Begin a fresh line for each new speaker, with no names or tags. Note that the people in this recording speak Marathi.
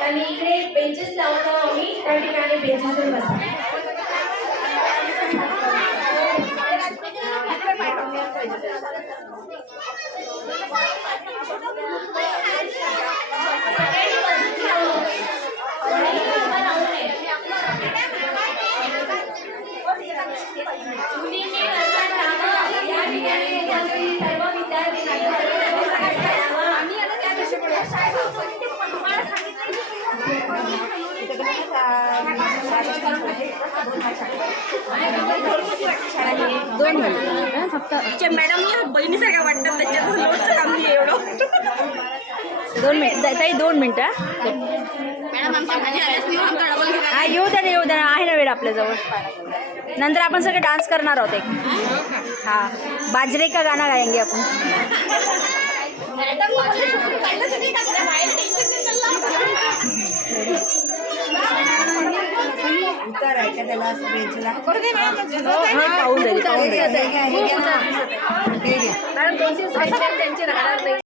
आणि इकडे बेंचेस लावतो आम्ही. त्या ठिकाणी बेंचेसवर बसा मुलींनी या ठिकाणी
दोन मिनिट फक्त
मॅडम बहिणीसारख्या वाटतात त्याच्यात काम नाही एवढं
दोन मिनिट ताई दोन मिनिटं हा. येऊ द्या ना येऊ द्या ना आहे ना वेळ आपल्याजवळ. नंतर आपण सगळे डान्स करणार आहोत एक. हा बाजरे का गाणं गायंगे आपण? हो, हा, पाहून जाईल पाहून जाईल.
मॅडम दोन तीन त्यांचे राहणार नाही.